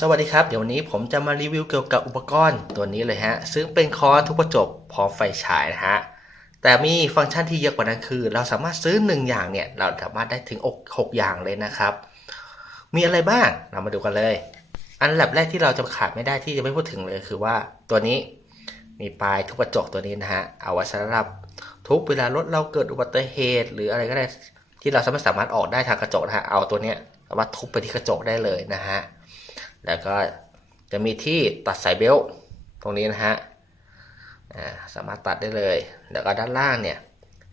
สวัสดีครับเดี๋ยววันนี้ผมจะมารีวิวเกี่ยวกับอุปกรณ์ตัวนี้เลยฮะซึ่งเป็นค้อนทุบกระจกพร้อมไฟฉายนะฮะแต่มีฟังก์ชันที่เยอะกว่านั้นคือเราสามารถซื้อ1อย่างเนี่ยเราสามารถได้ถึง6อย่างเลยนะครับมีอะไรบ้างเรามาดูกันเลยอันดับแรกที่เราจะขาดไม่ได้ที่จะไม่พูดถึงเลยคือว่าตัวนี้มีปลายทุบกระจกตัวนี้นะฮะเอาไว้สำหรับทุบเวลารถเราเกิดอุบัติเหตุหรืออะไรก็ได้ที่เราสามารถออกได้ทางกระจกนะฮะเอาตัวเนี้ยสามารถทุบไปที่กระจกได้เลยนะฮะแล้วก็จะมีที่ตัดสายเบลต์ตรงนี้นะฮะสามารถตัดได้เลยแล้วก็ด้านล่างเนี่ย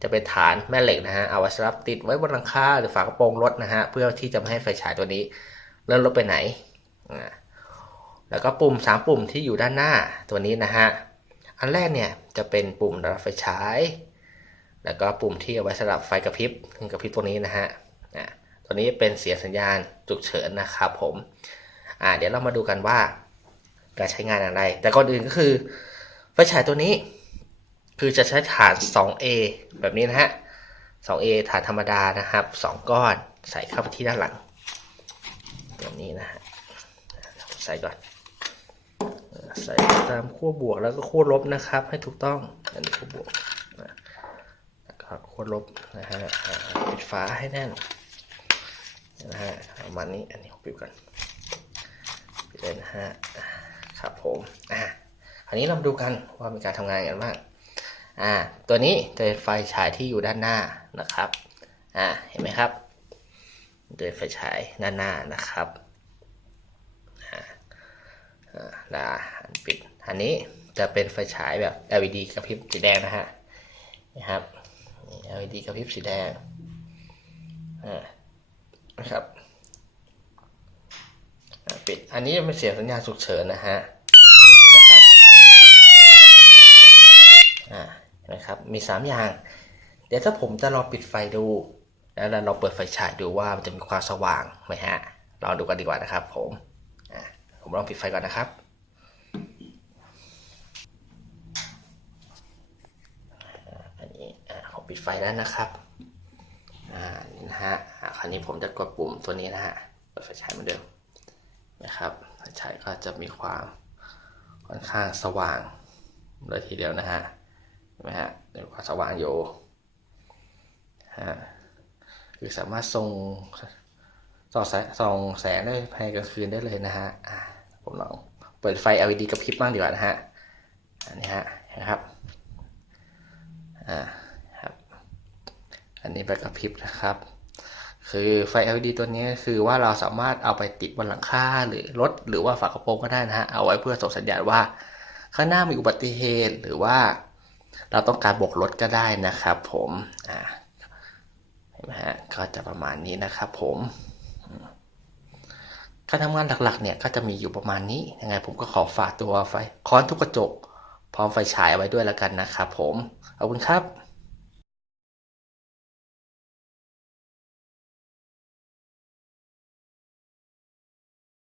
จะเป็นฐานแม่เหล็กนะฮะเอาไว้สำหรับติดไว้บนหลังคาหรือฝากระโปรงรถนะฮะเพื่อที่จะไม่ให้ไฟฉายตัวนี้เลื่อนรถไปไหนแล้วก็ปุ่ม3ปุ่มที่อยู่ด้านหน้าตัวนี้นะฮะอันแรกเนี่ยจะเป็นปุ่มรับไฟฉายแล้วก็ปุ่มที่เอาไว้สำหรับไฟกระพริบตัวนี้นะฮะตัวนี้เป็นเสียงสัญญาณฉุกเฉินนะครับผมเดี๋ยวเรามาดูกันว่าการใช้งานอะไรแต่ก่อนอื่นก็คือไฟฉายตัวนี้คือจะใช้ฐาน 2A แบบนี้นะฮะ 2A ฐานธรรมดานะครับ2ก้อนใส่เข้าไปที่ด้านหลังแบบนี้นะฮะใส่ก่อนใส่ตามขั้วบวกแล้วก็ขั้วลบนะครับให้ถูกต้องอันนี้ขั้วบวกแล้วก็ขั้วลบนะฮะปิดฝาให้แน่นนะฮะประมาณนี้อันนี้ปิดก่อนปิดเลยนะฮะครับผมคราวนี้เรามาดูกันว่ามีการทำงานกันบ้างตัวนี้จะเป็นไฟฉายที่อยู่ด้านหน้านะครับเห็นไหมครับจะเป็นไฟฉายด้านหน้านะครับปิดอันนี้จะเป็นไฟฉายแบบ LED กระพริบสีแดงนะฮะนะครับ LED กระพริบสีแดงนะครับปิดอันนี้เป็นเสียงสัญญาณฉุกเฉินนะฮะนะครับมี3อย่างเดี๋ยวถ้าผมจะลองปิดไฟดูแล้วเราเปิดไฟฉายดูว่ามันจะมีความสว่างไหมฮะลองดูกันดีกว่านะครับผมลองปิดไฟก่อนนะครับอันนี้ผมปิดไฟแล้วนะครับนี่นะฮะคราวนี้ผมจะกดปุ่มตัวนี้นะฮะเปิดไฟฉายเหมือนเดิมนะครับไฟฉายก็จะมีความค่อนข้างสว่างเลยทีเดียวนะฮะเห็นไหมฮะมีความสว่างอยู่คือสามารถส่องแสงได้ภายในกลางคืนได้เลยนะฮะผมลองเปิดไฟ LED กระพริบบ้างดีกว่านะฮะอันนี้ฮะนะครับครับอันนี้ไฟกระพริบนะครับคือไฟ LED ตัวนี้คือว่าเราสามารถเอาไปติดบนหลังคาหรือรถหรือว่าฝากระโปรงก็ได้นะฮะเอาไว้เพื่อส่งสัญญาณว่าข้างหน้ามีอุบัติเหตุหรือว่าเราต้องการโบกรถก็ได้นะครับผมเห็นไหมฮะก็จะประมาณนี้นะครับผมการทำงานหลักๆเนี่ยก็จะมีอยู่ประมาณนี้ยังไงผมก็ขอฝากตัวไฟค้อนทุบกระจกพร้อมไฟฉายเอาไว้ด้วยแล้วกันนะครับผมขอบคุณครับ